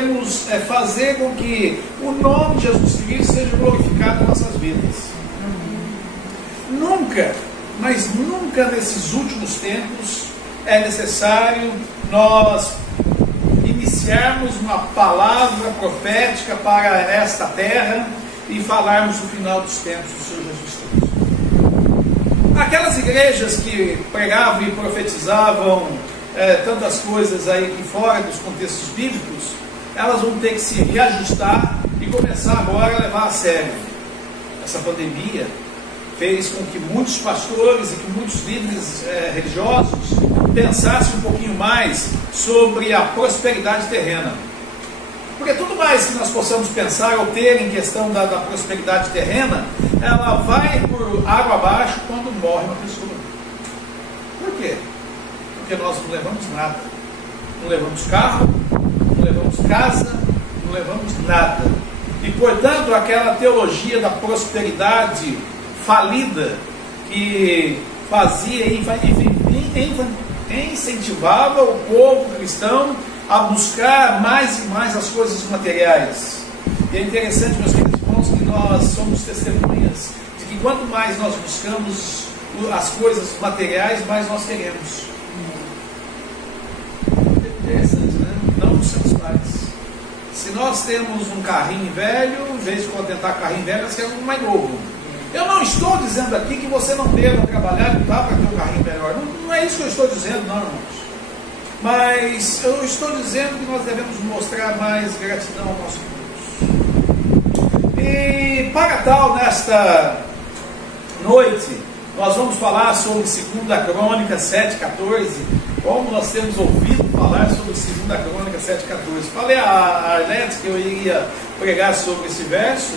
podemos fazer com que o nome de Jesus Cristo seja glorificado em nossas vidas. Nunca, mas nunca nesses últimos tempos é necessário nós iniciarmos uma palavra profética para esta terra e falarmos do final dos tempos do Senhor Jesus Cristo. Aquelas igrejas que pregavam e profetizavam tantas coisas aí que fora dos contextos bíblicos, elas vão ter que se reajustar e começar agora a levar a sério. Essa pandemia fez com que muitos pastores e que muitos líderes religiosos pensassem um pouquinho mais sobre a prosperidade terrena. Porque tudo mais que nós possamos pensar ou ter em questão da prosperidade terrena, ela vai por água abaixo quando morre uma pessoa. Por quê? Porque nós não levamos nada. Não levamos carro, não levamos casa, não levamos nada. E portanto aquela teologia da prosperidade falida que fazia e incentivava o povo cristão a buscar mais e mais as coisas materiais. E é interessante, meus queridos irmãos, que nós somos testemunhas de que quanto mais nós buscamos as coisas materiais, mais nós queremos. É interessante, né? Não buscamos mais. Se nós temos um carrinho velho, em vez de contentar carrinho velho, nós queremos um mais novo. Eu não estou dizendo aqui que você não deva trabalhar e lutar para ter um carrinho melhor. Não é isso que eu estou dizendo, não, irmãos. Mas eu estou dizendo que nós devemos mostrar mais gratidão ao nosso Deus. E para tal, nesta noite, nós vamos falar sobre 2 Crônicas 7,14, como nós temos ouvido falar sobre 2 Crônicas 7,14. Falei a Arlete que eu iria pregar sobre esse verso,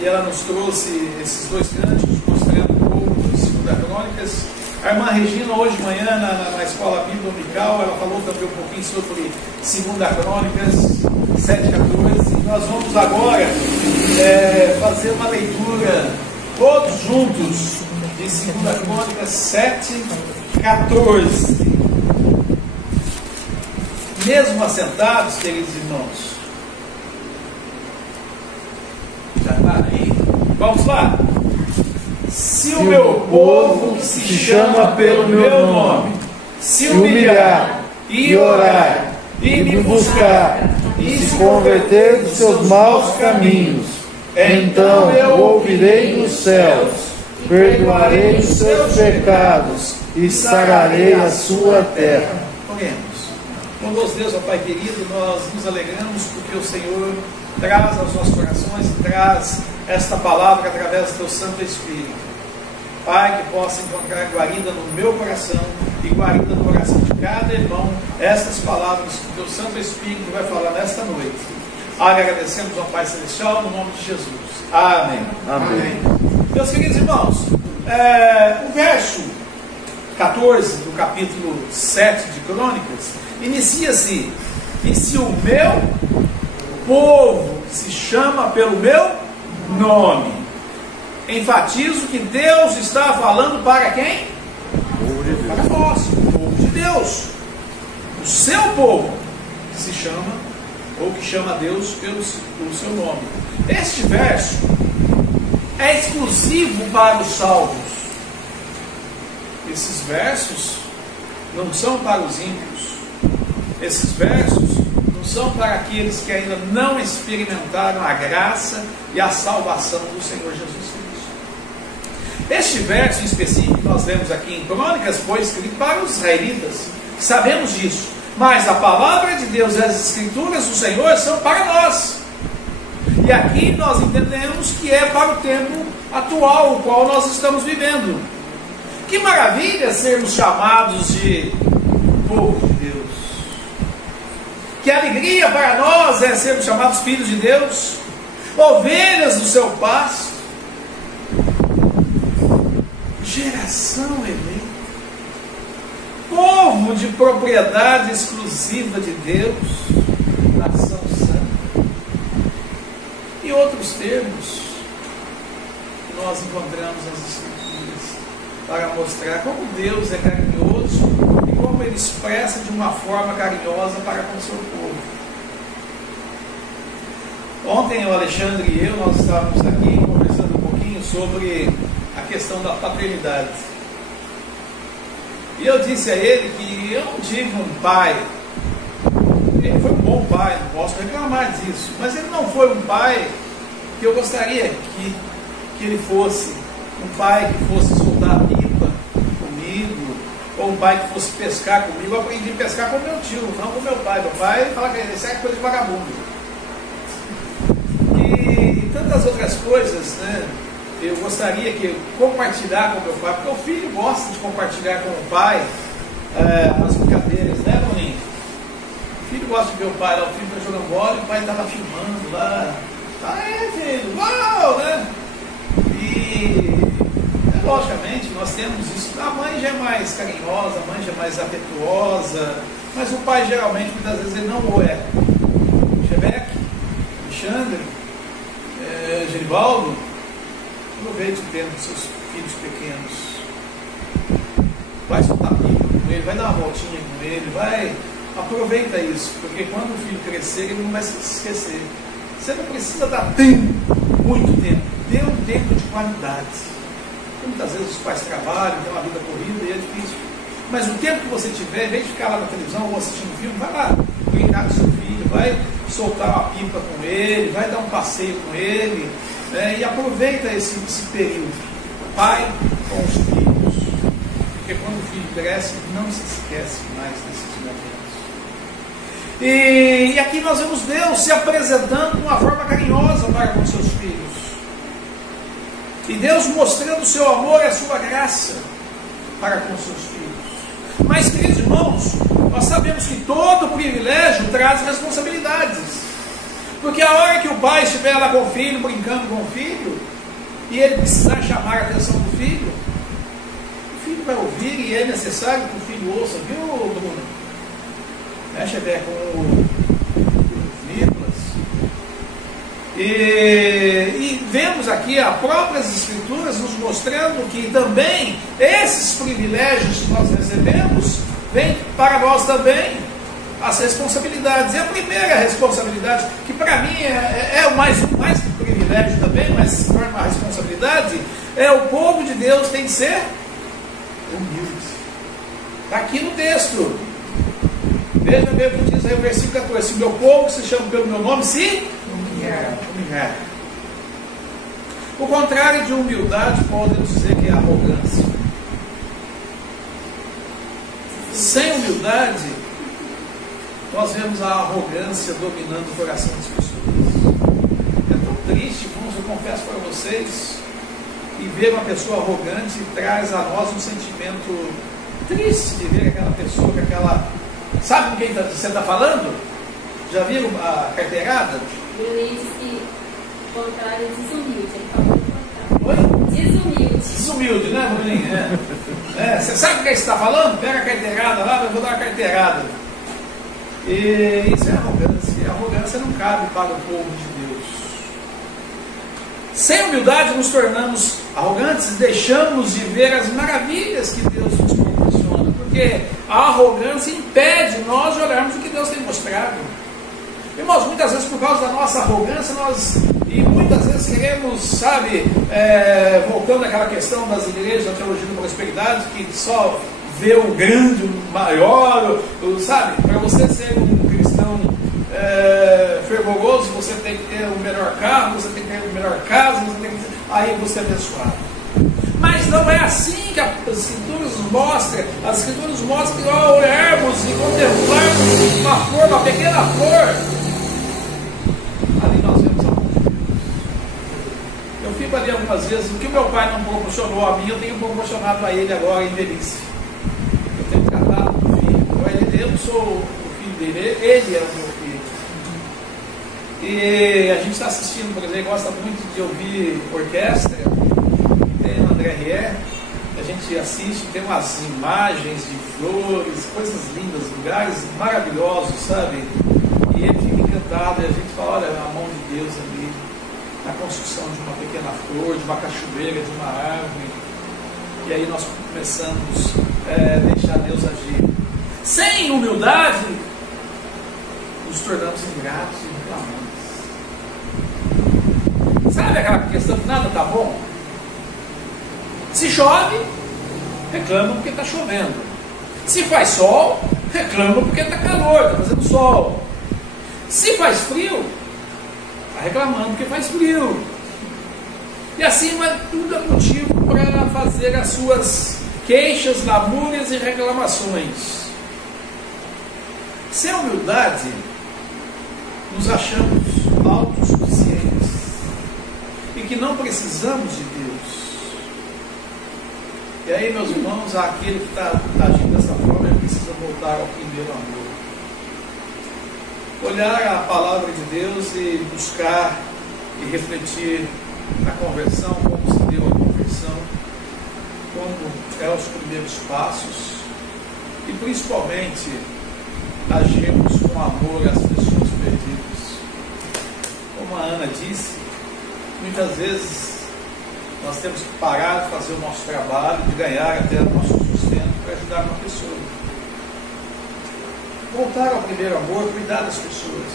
e ela nos trouxe esses dois cânticos, mostrando um pouco de 2 Crônicas. A irmã Regina, hoje de manhã, na escola bíblica dominical, ela falou também um pouquinho sobre 2 Crônicas 7,14. E nós vamos agora fazer uma leitura, todos juntos, de 2 Crônicas 7,14. Mesmo assentados, queridos irmãos. Já está aí? Vamos lá? Se o meu povo, que se chama pelo meu nome, se humilhar e orar e me buscar e se converter dos seus maus caminhos, então eu ouvirei dos céus, perdoarei os seus pecados e sararei a sua terra. Oremos. Bondoso Deus, ó Pai querido, nós nos alegramos porque o Senhor traz aos nossos corações e traz esta palavra através do Teu Santo Espírito. Pai, que possa encontrar guarida no meu coração e guarida no coração de cada irmão estas palavras que o Teu Santo Espírito vai falar nesta noite. Agradecemos ao Pai Celestial no nome de Jesus. Amém. Amém. Meus queridos irmãos, o verso 14 do capítulo 7 de Crônicas inicia-se: e se o meu povo se chama pelo meu nome. Enfatizo que Deus está falando para quem? Para nós, o povo de Deus. O seu povo que se chama, ou que chama a Deus pelo seu nome. Este verso é exclusivo para os salvos. Esses versos não são para os ímpios. Esses versos não são para aqueles que ainda não experimentaram a graça e a salvação do Senhor Jesus Cristo. Este verso em específico que nós lemos aqui em Crônicas foi escrito para os israelitas, sabemos disso, mas a palavra de Deus e as escrituras do Senhor são para nós. E aqui nós entendemos que é para o tempo atual, o qual nós estamos vivendo. Que maravilha sermos chamados de povo de Deus. Que alegria para nós é sermos chamados filhos de Deus, ovelhas do seu pasto, geração eleita, povo de propriedade exclusiva de Deus, nação santa, e outros termos que nós encontramos nas Escrituras para mostrar como Deus é carinhoso e como Ele expressa de uma forma carinhosa para com o seu povo. Ontem o Alexandre e eu, nós estávamos aqui conversando um pouquinho sobre a questão da paternidade. E eu disse a ele que eu não tive um pai. Ele foi um bom pai, não posso reclamar disso, mas ele não foi um pai que eu gostaria que ele fosse. Um pai que fosse soltar a pipa comigo, ou um pai que fosse pescar comigo. Eu aprendi a pescar com meu tio, não com meu pai. Meu pai fala que isso é coisa de vagabundo. E tantas outras coisas, né? Eu gostaria que compartilhar com meu pai, porque o filho gosta de compartilhar com o pai as brincadeiras, né, Bruninho? O filho gosta de ver o pai lá, o filho está jogando bola e o pai está lá filmando lá. Filho, uau, né? E logicamente nós temos isso. A mãe já é mais carinhosa, a mãe já é mais afetuosa, mas o pai geralmente, muitas vezes, ele não o é. Chebeck, Alexandre, Geribaldo, aproveite o tempo dos seus filhos pequenos. Vai soltar pipa com ele, vai dar uma voltinha com ele, aproveita isso, porque quando o filho crescer, ele não vai se esquecer. Você não precisa dar muito tempo, dê um tempo de qualidade. Muitas vezes os pais trabalham, têm uma vida corrida e é difícil. Mas o tempo que você tiver, em vez de ficar lá na televisão ou assistindo filme, vai lá brincar com seu filho, vai soltar uma pipa com ele, vai dar um passeio com ele, né? E aproveita esse período, pai com os filhos, porque quando o filho cresce, não se esquece mais desses momentos. E aqui nós vemos Deus se apresentando de uma forma carinhosa para com seus filhos. E Deus mostrando o seu amor e a sua graça para com seus filhos. Mas, queridos irmãos, nós sabemos que todo privilégio traz responsabilidades. Porque a hora que o pai estiver lá com o filho, brincando com o filho, e ele precisar chamar a atenção do filho, o filho vai ouvir e é necessário que o filho ouça, viu, Bruno? Mexe até com o Nicolas. E vemos aqui as próprias Escrituras nos mostrando que também esses privilégios que nós recebemos vêm para nós também as responsabilidades. E a primeira responsabilidade, que para mim é o mais que privilégio também, mas se torna uma responsabilidade, é o povo de Deus tem que ser humilde. Está aqui no texto. Veja bem o que diz aí o versículo 14: se o meu povo que se chama pelo meu nome se humilhar. O contrário de humildade, podemos dizer que é arrogância. Sem humildade, nós vemos a arrogância dominando o coração das pessoas. É tão triste, irmãos, eu confesso para vocês, e ver uma pessoa arrogante traz a nós um sentimento triste de ver aquela pessoa com aquela... Sabe com quem você está falando? Já viram a carteirada? Ele disse que o contrário é desumilde. Ele falou o contrário. Oi? Desumilde. Desumilde, né, Bruninho? Você sabe com quem você está falando? Pega a carteirada lá, eu vou dar uma carteirada. E isso é arrogância. E a arrogância não cabe para o povo de Deus. Sem humildade nos tornamos arrogantes e deixamos de ver as maravilhas que Deus nos proporciona. Porque a arrogância impede nós de olharmos o que Deus tem mostrado. Irmãos, muitas vezes por causa da nossa arrogância, e muitas vezes queremos, voltando àquela questão das igrejas da teologia da prosperidade, que só vê o grande, o maior, sabe? Para você ser um cristão fervoroso, você tem que ter o melhor carro, você tem que ter a melhor casa, aí você é abençoado. Mas não é assim que as Escrituras nos mostram. As Escrituras nos mostram que ao olharmos e contemplarmos uma flor, uma pequena flor, ali nós vemos a mão de Deus. Eu fico ali algumas vezes, o que meu pai não proporcionou a mim, eu tenho proporcionado a ele agora em velhice. Eu tenho tratado do filho. Eu não sou o filho dele, ele é o meu filho. E a gente está assistindo, por exemplo, ele gosta muito de ouvir orquestra. Tem o André Rieu, a gente assiste, tem umas imagens de flores, coisas lindas, lugares maravilhosos, sabe? E ele fica encantado, e a gente fala, olha, a mão de Deus ali, na construção de uma pequena flor, de uma cachoeira, de uma árvore. E aí nós começamos a deixar Deus agir. Sem humildade, nos tornamos ingratos e reclamantes. Sabe aquela questão que nada está bom? Se chove, reclamam porque está chovendo. Se faz sol, reclamam porque está calor, está fazendo sol. Se faz frio, está reclamando porque faz frio. E assim, mas tudo é motivo para fazer as suas queixas, lamúrias e reclamações. Sem humildade, nos achamos autossuficientes e que não precisamos de Deus. E aí, meus irmãos, aquele que está agindo dessa forma, ele precisa voltar ao primeiro amor. Olhar a palavra de Deus e buscar e refletir na conversão, como se deu a conversão, como é os primeiros passos, e principalmente agirmos com amor às pessoas perdidas. Como a Ana disse, muitas vezes nós temos que parar de fazer o nosso trabalho, de ganhar até o nosso sustento para ajudar uma pessoa. Voltar ao primeiro amor, cuidar das pessoas.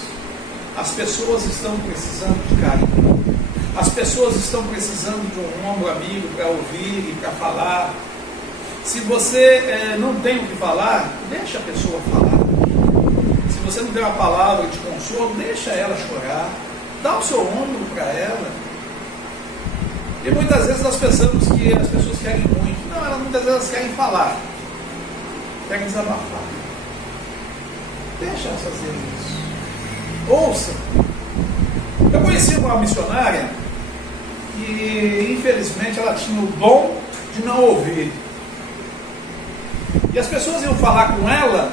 As pessoas estão precisando de carinho. As pessoas estão precisando de um ombro amigo para ouvir e para falar. Se você não tem o que falar, deixa a pessoa falar. Se você não tem uma palavra de consolo, deixa ela chorar. Dá o seu ombro para ela. E muitas vezes nós pensamos que as pessoas querem muito. Não, muitas vezes elas querem falar. Querem desabafar. Deixa elas fazer isso. Ouça. Eu conheci uma missionária que, infelizmente, ela tinha o dom de não ouvir. E as pessoas iam falar com ela: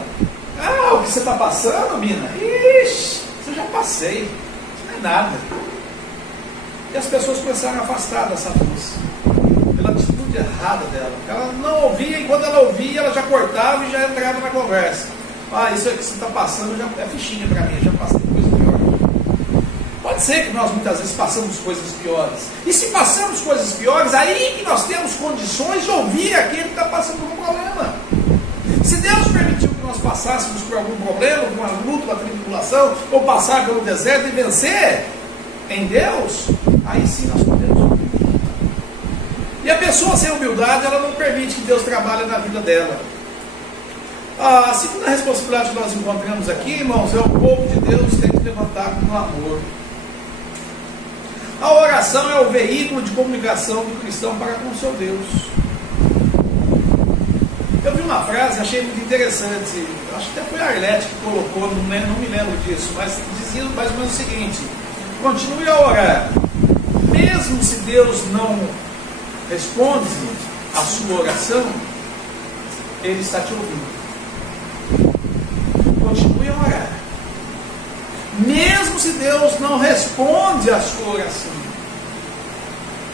ah, o que você está passando, mina? Ixi, você já passei. Isso não é nada. E as pessoas começaram a afastar dessa moça, pela atitude errada dela. Ela não ouvia, e quando ela ouvia, ela já cortava e já entrava na conversa. Ah, isso aí que você está passando já é fichinha para mim, já passei coisa pior. Pode ser que nós muitas vezes passamos coisas piores. E se passamos coisas piores, aí que nós temos condições de ouvir aquele que está passando por um problema. Se Deus permitiu que nós passássemos por algum problema, por uma luta, uma tribulação, ou passar pelo deserto e vencer em Deus, aí sim nós podemos ouvir. E a pessoa sem humildade, ela não permite que Deus trabalhe na vida dela. A segunda responsabilidade que nós encontramos aqui, irmãos, é o povo de Deus tem que levantar com amor. A oração é o veículo de comunicação do cristão para com o seu Deus. Eu vi uma frase, achei muito interessante, acho que até foi a Arlete que colocou, não me lembro disso, mas dizia mais ou menos o seguinte: continue a orar, mesmo se Deus não responde a sua oração, Ele está te ouvindo. Continue a orar, mesmo se Deus não responde a sua oração,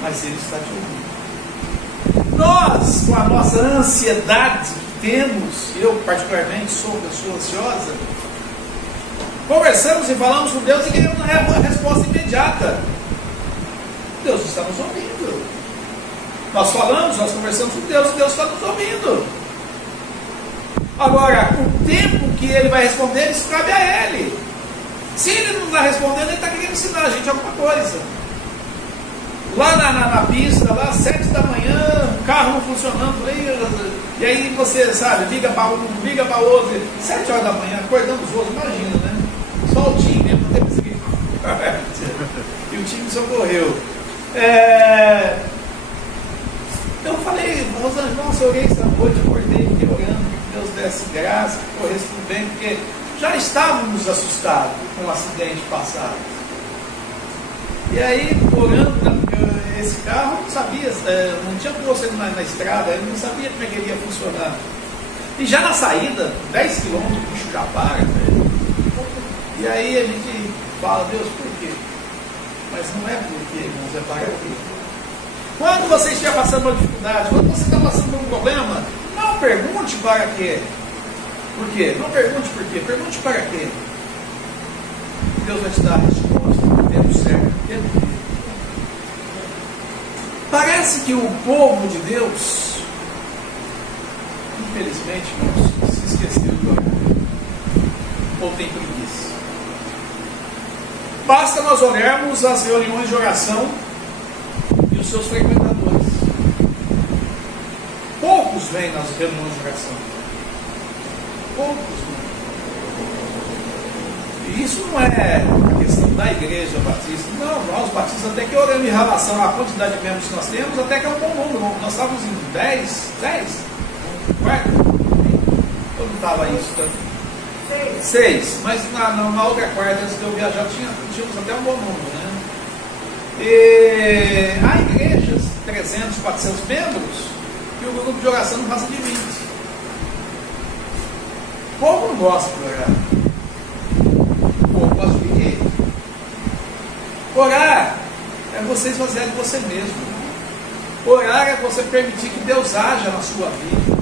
mas Ele está te ouvindo. Nós, com a nossa ansiedade que temos, eu particularmente sou uma pessoa ansiosa, conversamos e falamos com Deus e queremos uma resposta imediata. Deus está nos ouvindo. Nós falamos, nós conversamos com Deus e Deus está nos ouvindo. Agora, o tempo que Ele vai responder, isso cabe a Ele. Se Ele não está respondendo, Ele está querendo ensinar a gente alguma coisa. Lá na pista, lá às 7 da manhã, o carro não funcionando, e aí você, sabe, liga para um, liga para outro, 7 horas da manhã, acordando os outros, imagina, né? Só o time, não tem conseguido. E o time socorreu. Eu falei, Rosângela, nossa, eu orei essa noite, acordei, fiquei orando, que Deus desse graça, que corresse tudo bem, porque já estávamos assustados com o acidente passado. E aí, orando, esse carro não sabia, não tinha posto ele na estrada, ele não sabia como é que ele ia funcionar. E já na saída, 10 quilômetros, o bicho já para, velho. E aí a gente fala, Deus, por quê? Mas não é por quê, irmãos, é para quê? Quando você estiver passando uma dificuldade, quando você está passando por um problema, não pergunte para quê. Por quê? Não pergunte por quê, pergunte para quê. Deus vai te dar a resposta no tempo certo, no tempo dele. Parece que o povo de Deus, infelizmente, irmãos, se esqueceu de orar. Ou tem preguiça. Basta nós olharmos as reuniões de oração seus frequentadores. Poucos vêm nas reuniões de oração. Poucos vêm. E isso não é a questão da igreja batista. Não, nós batistas até que oramos em relação à quantidade de membros que nós temos, até que é um bom número. Nós estávamos em 10, quarto? Ou não estava isso tanto? 6, mas na outra quarta, antes de eu viajar, tínhamos até um bom número, né? E há igrejas, 300, 400 membros, que o grupo de oração não passa de 20. O povo não gosta de orar. O povo gosta de quê? Orar é você esvaziar de você mesmo. Orar é você permitir que Deus haja na sua vida.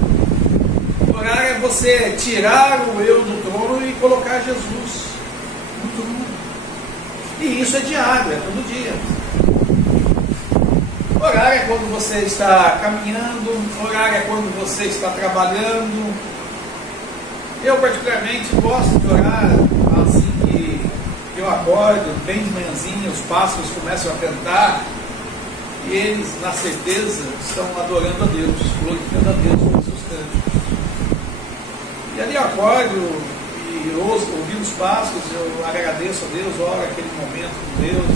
Orar é você tirar o eu do trono e colocar Jesus no trono. E isso é diário, é todo dia. Orar é quando você está caminhando, orar é quando você está trabalhando. Eu particularmente gosto de orar assim que eu acordo, bem de manhãzinha, os pássaros começam a cantar, e eles, na certeza, estão adorando a Deus, glorificando a Deus com seus cânticos. E ali eu acordo e ouvindo os pássaros, eu agradeço a Deus, oro aquele momento com Deus.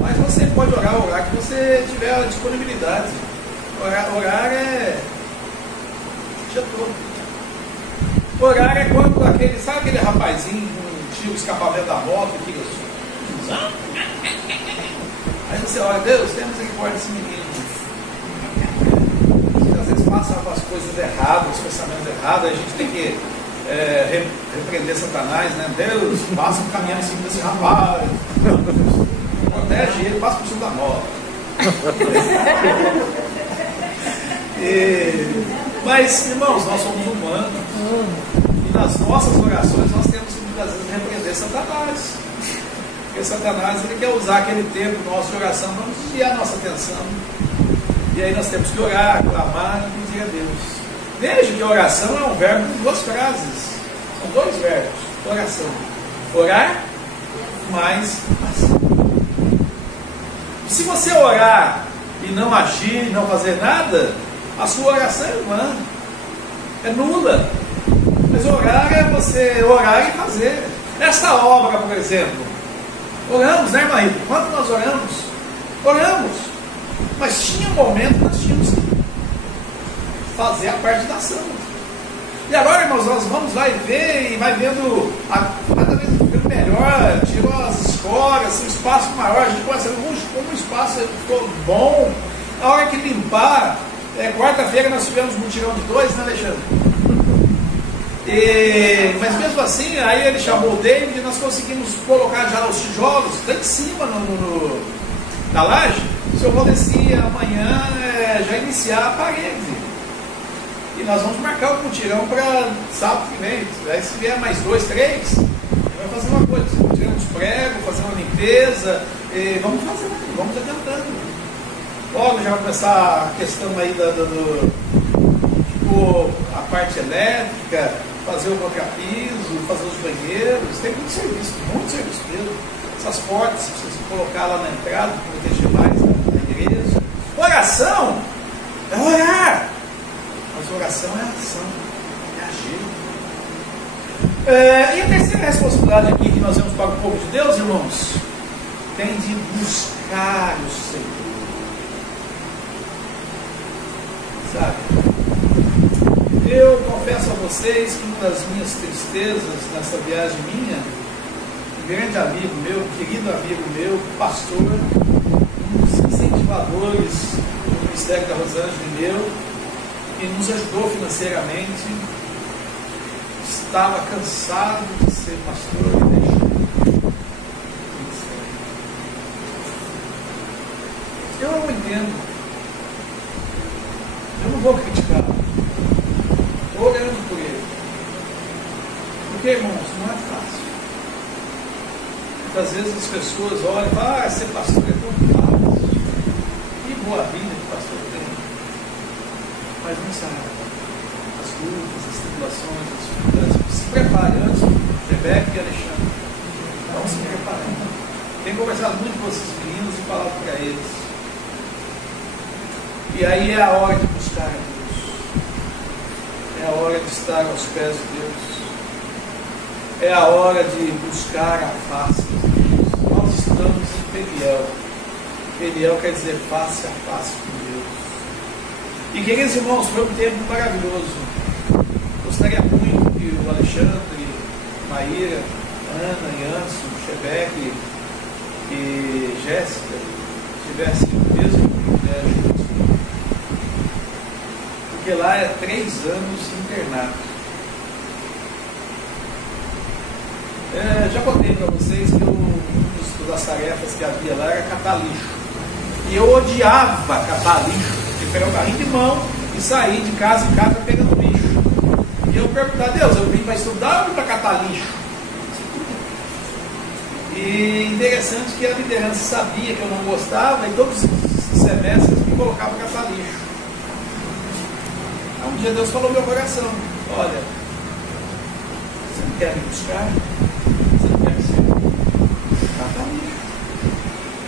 Mas você pode orar que você tiver a disponibilidade. Orar é o dia todo. Orar é quando sabe aquele rapazinho com o escapamento da moto que fica. Aí você ora, Deus, tem misericórdia desse menino. Às vezes passa as coisas erradas, os pensamentos errados, a gente tem que repreender Satanás, né? Deus, passa um caminhão em cima desse rapaz. Protege ele, passa por cima da moto. Mas, irmãos, nós somos humanos. E nas nossas orações nós temos que muitas vezes repreender Satanás. Porque Satanás ele quer usar aquele tempo nosso de oração para nos desviar a nossa atenção. E aí nós temos que orar, clamar e pedir a Deus. Veja que a oração é um verbo com duas frases. São dois verbos. Oração. Orar mais ação. Se você orar e não agir, não fazer nada, a sua oração é vã, é nula. Mas orar é você orar e fazer. Esta obra, por exemplo, oramos, né, irmã Rita? Quanto nós oramos? Oramos. Mas tinha um momento que nós tínhamos que fazer a parte da ação. E agora, irmãos, nós vamos lá e ver, e vai vendo cada vez melhor, tirou as escolas, um espaço maior, a gente pode saber como o espaço ficou bom. A hora que limpar, quarta-feira nós tivemos um mutirão de 2, né, Alexandre? Mas mesmo assim, aí ele chamou o David e nós conseguimos colocar já os tijolos lá em cima na laje. O senhor Valdeci amanhã já iniciar a parede. E nós vamos marcar o mutirão para sábado que vem. Aí se vier mais 2, 3, vai fazer uma coisa. Tirando os pregos, fazer uma limpeza. Vamos fazendo, vamos adiantando. Logo já vai começar a questão aí tipo, a parte elétrica, fazer o contrapiso, fazer os banheiros. Tem muito serviço mesmo. Essas portas, se você colocar lá na entrada, para proteger mais a igreja. Oração é orar. Mas oração é ação, é agir. E a terceira responsabilidade aqui que nós vemos para o povo de Deus, irmãos, tem de buscar o Senhor. Sabe? Eu confesso a vocês que uma das minhas tristezas nessa viagem minha, um grande amigo meu, querido amigo meu, pastor, um dos incentivadores do Ministério da Rosângela e meu, que nos ajudou financeiramente, estava cansado de ser pastor e deixou o ministério. Eu não entendo. Eu não vou criticar. Estou orando por ele. Porque, irmãos, não é fácil. Muitas vezes as pessoas olham e falam, ser pastor é tão fácil. Que boa vida que o pastor tem. Mas não sabe. As lutas, as tribulações, as dificuldades. Se prepare antes, Rebeca e Alexandre. Estão se preparando. Tenho conversado muito com esses meninos e falado para eles. E aí é a hora de buscar a Deus. É a hora de estar aos pés de Deus. É a hora de buscar a face de Deus. Nós estamos em Peniel. Peniel quer dizer face a face com Deus. E queridos irmãos, foi um tempo maravilhoso. Gostaria muito que o Alexandre, Maíra, Ana, Janson, Chebeck e Jéssica tivessem o mesmo privilégio. Porque lá é 3 anos internato. Já contei para vocês que uma das tarefas que havia lá era catar lixo. E eu odiava catar lixo, porque pegar o carrinho de mão e sair de casa em casa pegando lixo. E eu perguntava a Deus, eu vim para estudar ou para catar lixo? E interessante que a liderança sabia que eu não gostava e todos os semestres me colocavam para catar lixo. Aí um dia Deus falou no meu coração, olha, você não quer me buscar? Você não quer me ser? Catar lixo.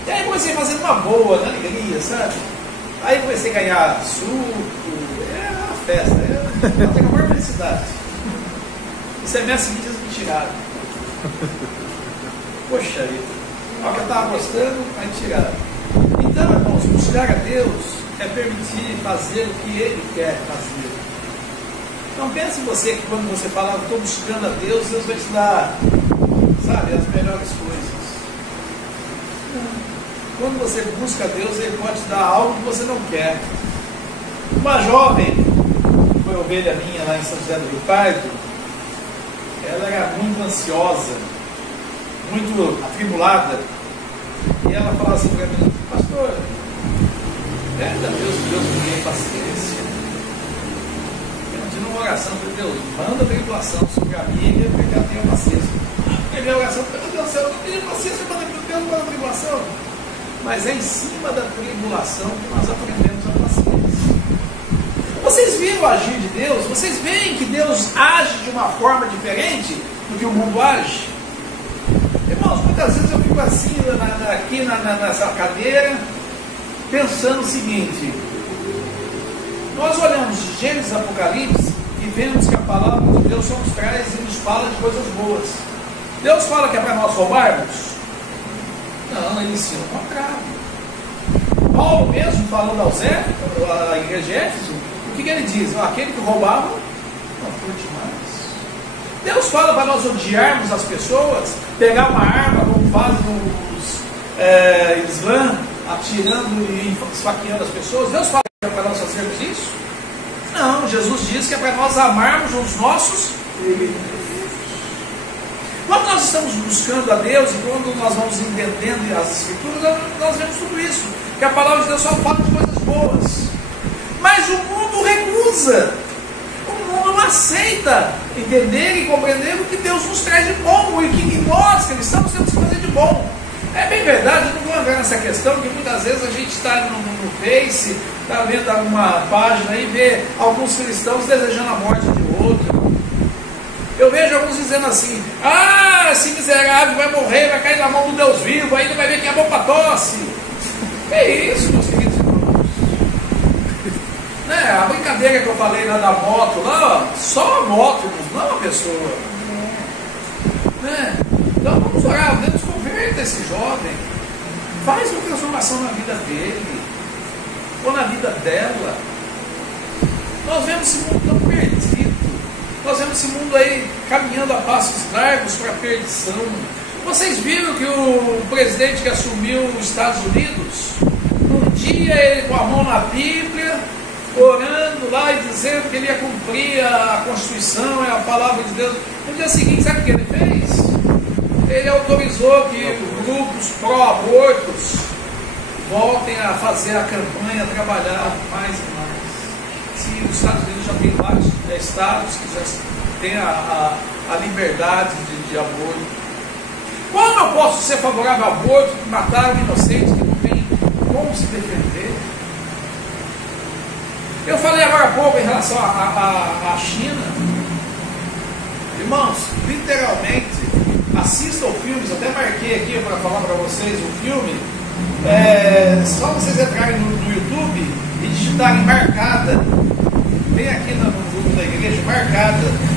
E aí comecei a fazer uma boa, na alegria, sabe? Aí comecei a ganhar suco, era uma festa, era a maior felicidade. No semestre seguinte eles me tiraram. Poxa vida, olha que eu estava gostando, aí tiraram. Então, irmãos, buscar a Deus é permitir fazer o que Ele quer fazer. Não pense em você que quando você fala, estou buscando a Deus, Deus vai te dar, sabe, as melhores coisas. Quando você busca a Deus, Ele pode te dar algo que você não quer. Uma jovem, foi ovelha minha lá em São José do Rio Pardo, ela era muito ansiosa, muito atribulada, e ela falava assim para mim, pastor, pede a Deus que Deus me dê paciência. Eu pedi uma oração para Deus, manda a tribulação sobre a minha, porque ela tenha paciência. A minha oração, meu Deus do céu, eu não pedi paciência para Deus para a tribulação. Mas é em cima da tribulação que nós aprendemos a paciência. Vocês viram o agir de Deus? Vocês veem que Deus age de uma forma diferente do que o mundo age? Irmãos, muitas vezes eu fico assim, aqui nessa cadeira, pensando o seguinte: nós olhamos Gênesis e Apocalipse e vemos que a palavra de Deus só nos traz e nos fala de coisas boas. Deus fala que é para nós roubarmos? Não, ele ensina o contrário. Paulo mesmo, falando aos Éfeso, à igreja de Éfeso, o que ele diz? Aquele que roubava, não foi demais. Deus fala para nós odiarmos as pessoas, pegar uma arma, como fazem os Islã, atirando e esfaqueando as pessoas. Deus fala que é para nós fazermos isso? Não, Jesus diz que é para nós amarmos os nossos inimigos. Quando nós estamos buscando a Deus e quando nós vamos entendendo as Escrituras, nós vemos tudo isso. Que a palavra de Deus só fala de coisas boas. Mas o mundo recusa. O mundo não aceita entender e compreender o que Deus nos traz de bom e que nós, cristãos, temos que fazer de bom. É bem verdade, eu não vou entrar nessa questão, que muitas vezes a gente está no Face, está vendo alguma página e vê alguns cristãos desejando a morte de outro. Eu vejo alguns dizendo assim, esse miserável vai morrer, vai cair na mão do Deus vivo, aí ele vai ver que é bom para tosse. Que isso, meus queridos irmãos? Né? A brincadeira que eu falei lá da moto, lá, só a moto, não a pessoa. Né? Então vamos orar, Deus converta esse jovem, faz uma transformação na vida dele, ou na vida dela. Nós vemos esse mundo tão perdido. Nós vemos esse mundo aí caminhando a passos largos para a perdição. Vocês viram que o presidente que assumiu os Estados Unidos, um dia ele com a mão na Bíblia, orando lá e dizendo que ele ia cumprir a Constituição, a palavra de Deus. No dia seguinte, sabe o que ele fez? Ele autorizou que grupos pró-abortos voltem a fazer a campanha, a trabalhar mais e mais. Se os Estados Unidos já tem vários estados que já têm a liberdade de aborto. Como eu posso ser favorável ao aborto, matar um inocente que não tem como se defender? Eu falei agora há pouco em relação à China. Irmãos, literalmente, assistam filmes, até marquei aqui para falar para vocês o filme. Só vocês entrarem no YouTube e digitarem marcada, vem aqui no grupo da igreja, marcada,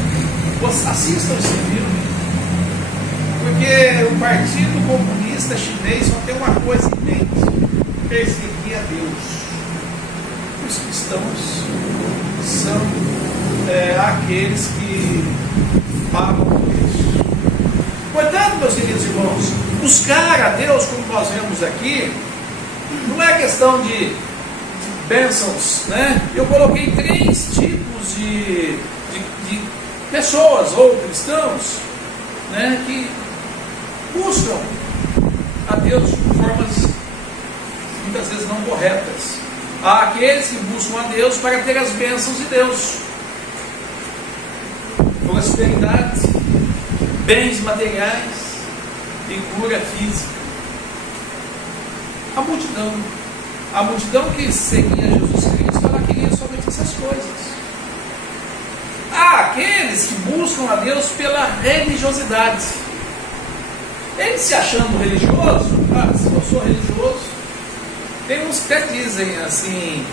assistam esse filme, porque o Partido Comunista Chinês só tem uma coisa em mente: perseguir a Deus. Os cristãos são aqueles que pagam por isso. Portanto, meus queridos irmãos, buscar a Deus, como nós vemos aqui, não é questão de bênçãos, né? Eu coloquei 3 tipos de pessoas ou cristãos, né, que buscam a Deus de formas muitas vezes não corretas. Há aqueles que buscam a Deus para ter as bênçãos de Deus, prosperidade, bens materiais e cura física. A multidão que seguia Jesus Cristo, ela queria somente essas coisas. Há aqueles que buscam a Deus pela religiosidade. Eles se achando religioso, se eu sou religioso, tem uns que até dizem assim,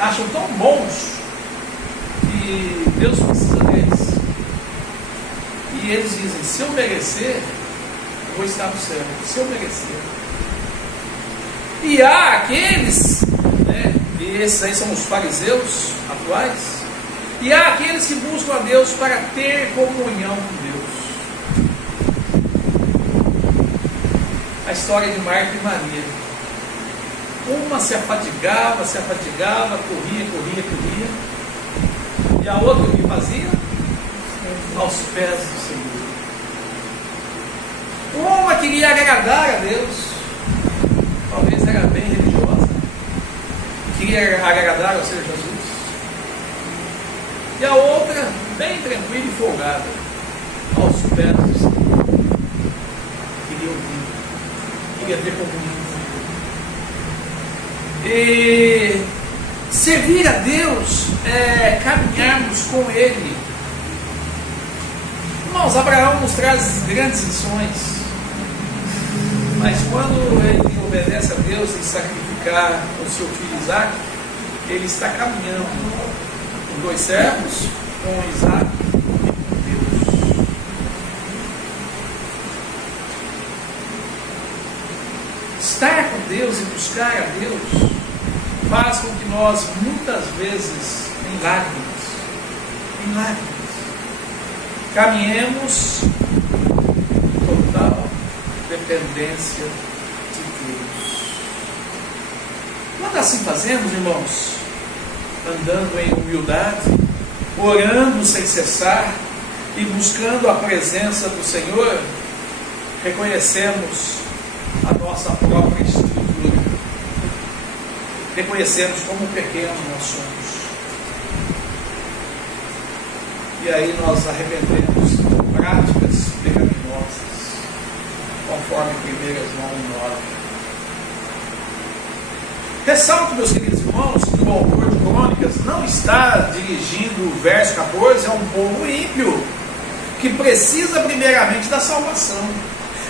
acham tão bons que Deus precisa deles. E eles dizem: se eu merecer, eu vou estar no céu. Se eu merecer. E há aqueles, né, e esses aí são os fariseus atuais, e há aqueles que buscam a Deus para ter comunhão com Deus. A história de Marta e Maria. Uma se afadigava, corria. E a outra o que fazia? Aos pés do Senhor. Uma queria agradar a Deus, talvez era bem religiosa, queria agradar ao Senhor Jesus. E a outra, bem tranquila e folgada, aos pés do Senhor. Queria ouvir, queria ter comunhão. E servir a Deus é caminharmos com Ele. Irmãos, Abraão nos traz grandes lições, mas quando ele obedece a Deus em sacrificar o seu filho Isaac, ele está caminhando com 2 servos, com Isaac e com Deus. Estar com Deus e buscar a Deus faz com que nós, muitas vezes, em lágrimas, caminhemos em total dependência de Deus. Quando assim fazemos, irmãos, andando em humildade, orando sem cessar e buscando a presença do Senhor, reconhecemos a nossa própria estrutura, reconhecemos como pequenos nós somos. E aí nós arrependemos de práticas pecaminosas, conforme 1 João 9. Ressalto, meus queridos irmãos, que o autor de Crônicas não está dirigindo o verso 14 a um povo ímpio, que precisa primeiramente da salvação.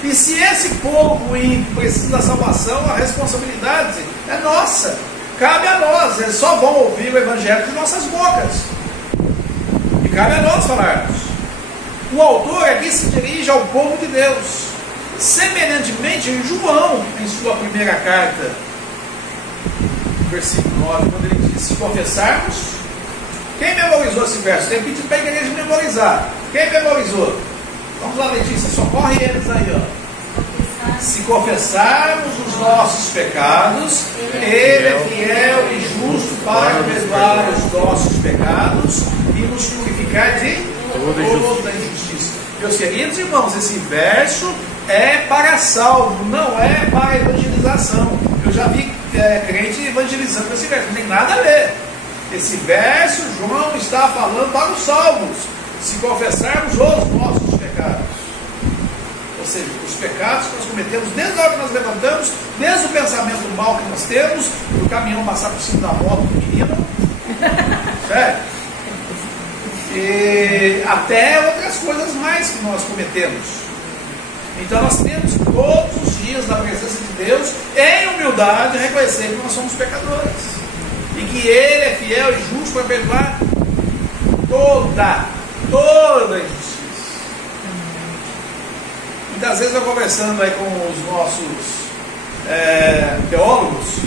E se esse povo ímpio precisa da salvação, a responsabilidade é nossa, cabe a nós. Eles só vão ouvir o Evangelho de nossas bocas. E cabe a nós falarmos. O autor aqui se dirige ao povo de Deus. Semelhantemente, em João, em sua primeira carta, versículo 9, quando ele diz: se confessarmos, quem memorizou esse verso? Tem pedido para a igreja memorizar. Quem memorizou? Vamos lá, Letícia, socorre eles aí, ó. Se confessarmos os nossos pecados, Ele é fiel e justo para perdoar os nossos pecados e nos purificar de toda injustiça. Meus queridos irmãos, esse verso é para salvo, não é para evangelização. Eu já vi crente evangelizando esse verso, não tem nada a ver. Esse verso, João está falando para os salvos. Se confessarmos os nossos pecados, ou seja, os pecados que nós cometemos desde a hora que nós levantamos, desde o pensamento mal que nós temos, do caminhão passar por cima da moto do menino, certo? E até outras coisas mais que nós cometemos. Então nós temos todos os dias dias na presença de Deus, em humildade, reconhecer que nós somos pecadores. E que Ele é fiel e justo para perdoar toda injustiça. Muitas vezes eu conversando aí com os nossos teólogos,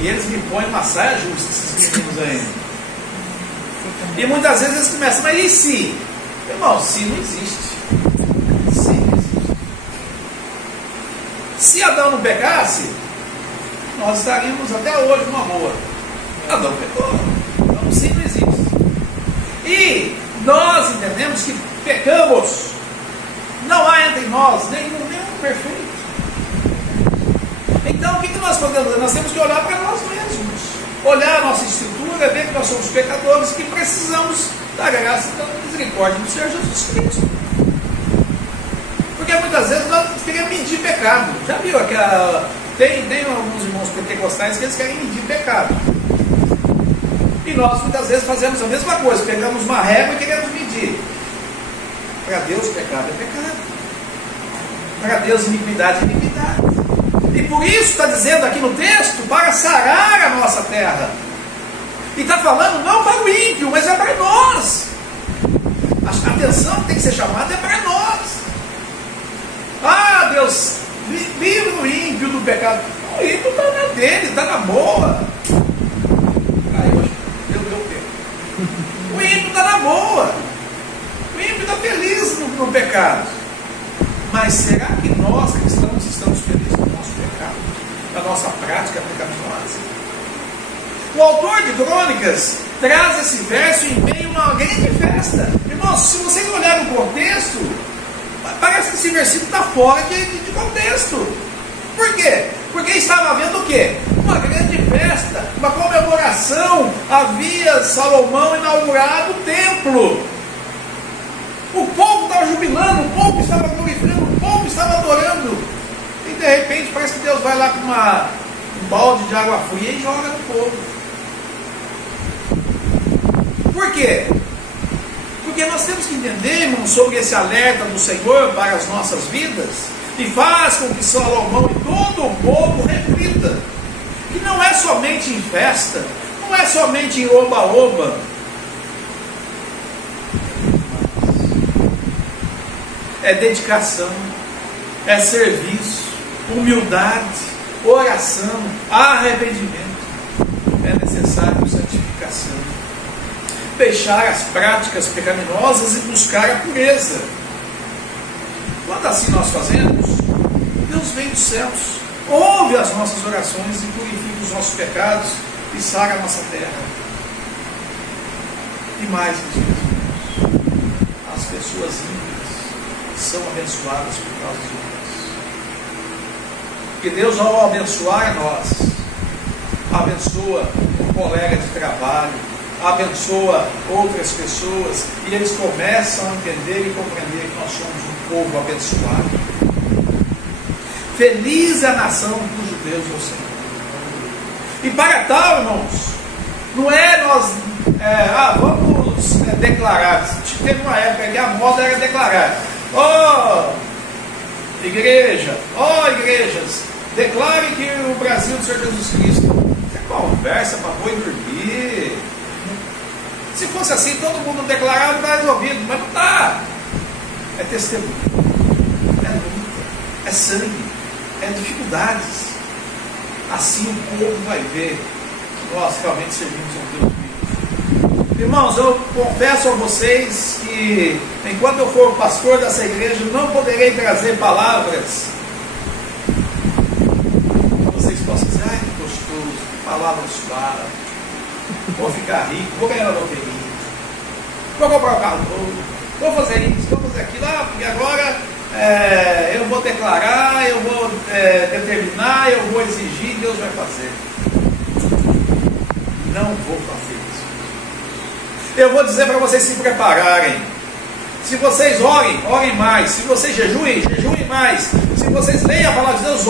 e eles me põem uma saia justa, esses meninos aí. E muitas vezes eles começam, mas e se? Irmão, se não existe. Se não existe. Se Adão não pecasse, nós estaríamos até hoje numa boa. Adão pecou. Então, se não existe. E nós entendemos que pecamos. Não há entre nós nenhum perfeito. Então, o que nós podemos fazer? Nós temos que olhar para nós mesmos. Olhar a nossa estrutura, ver que nós somos pecadores e que precisamos da graça e da misericórdia do Senhor Jesus Cristo. Porque muitas vezes nós queremos medir pecado. Já viu aquela... Tem alguns irmãos pentecostais que eles querem medir pecado. E nós muitas vezes fazemos a mesma coisa. Pegamos uma régua e queremos medir. Para Deus pecado é pecado. Para Deus iniquidade é iniquidade. E por isso está dizendo aqui no texto, para sarar a nossa terra. E está falando não para o ímpio, mas é para nós. A atenção que tem que ser chamada é para nós. Ah, Deus, livre o ímpio do pecado. O ímpio está na dele, está na boa. Aí eu acho que deu tempo. O ímpio está na boa. O ímpio está feliz no pecado. Mas será que nós cristãos estamos felizes com o nosso pecado? Na nossa prática pecaminosa? O autor de Crônicas traz esse verso em meio a uma grande festa. Irmãos, se vocês olharem no contexto, parece que esse versículo está fora de contexto. Por quê? Porque estava havendo o quê? Uma grande festa, uma comemoração. Havia Salomão inaugurado o templo. O povo estava jubilando, o povo estava glorificando, o povo estava adorando. E de repente parece que Deus vai lá com um balde de água fria e joga no povo. Por quê? Porque nós temos que entender, irmãos, sobre esse alerta do Senhor para as nossas vidas, e faz com que Salomão e todo o povo reflita que não é somente em festa, não é somente em oba-oba, é dedicação, é serviço, humildade, oração, arrependimento. É necessário santificação. Deixar as práticas pecaminosas e buscar a pureza. Quando assim nós fazemos, Deus vem dos céus, ouve as nossas orações e purifica os nossos pecados e sara a nossa terra. E mais, meus irmãos, as pessoas ímpias são abençoadas por causa de nós. Porque Deus, ao abençoar a nós, abençoa um colega de trabalho, abençoa outras pessoas, e eles começam a entender e compreender que nós somos um povo abençoado. Feliz é a nação cujo Deus é o Senhor. E para tal, irmãos, não é nós vamos declarar. Teve uma época que a moda era declarar. Igreja, igrejas, declare que o Brasil é do Senhor Jesus Cristo. Você conversa para boi dormir. Se fosse assim, todo mundo declarado está resolvido, mas não está. É testemunho, é luta, é sangue, é dificuldades. Assim o povo vai ver que nós realmente servimos a Deus vivo. Irmãos, eu confesso a vocês que enquanto eu for o pastor dessa igreja, não poderei trazer palavras para vocês possam dizer, ai que gostoso, que palavra suave. Vou ficar rico, vou ganhar a loteria, vou comprar um carro novo, vou fazer isso, vou fazer aquilo, porque agora eu vou declarar, eu vou determinar, eu vou exigir, Deus vai fazer. Não vou fazer isso. Eu vou dizer para vocês se prepararem. Se vocês orem mais. Se vocês jejuem mais. Se vocês leiam a palavra de Deus,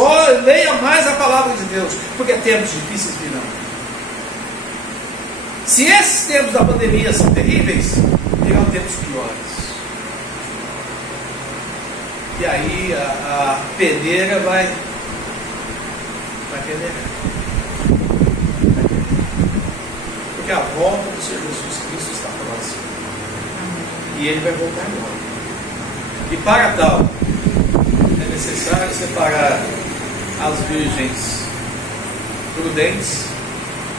leiam mais a palavra de Deus, porque tempos difíceis virão. Se esses tempos da pandemia são terríveis, virão tempos piores. E aí a peneira vai Vai ter negar. Porque a volta do Senhor Jesus Cristo está próxima. E Ele vai voltar agora. E para tal, é necessário separar as virgens prudentes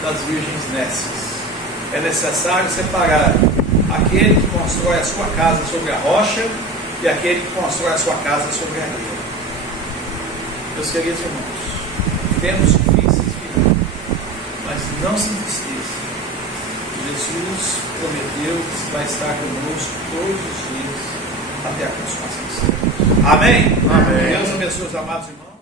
das virgens nécias. É necessário separar aquele que constrói a sua casa sobre a rocha e aquele que constrói a sua casa sobre a areia. Meus queridos irmãos, tempos difíceis virão, mas não se entristeçam. Jesus prometeu que vai estar conosco todos os dias até a consumação. Amém? Amém. Deus abençoe os amados irmãos.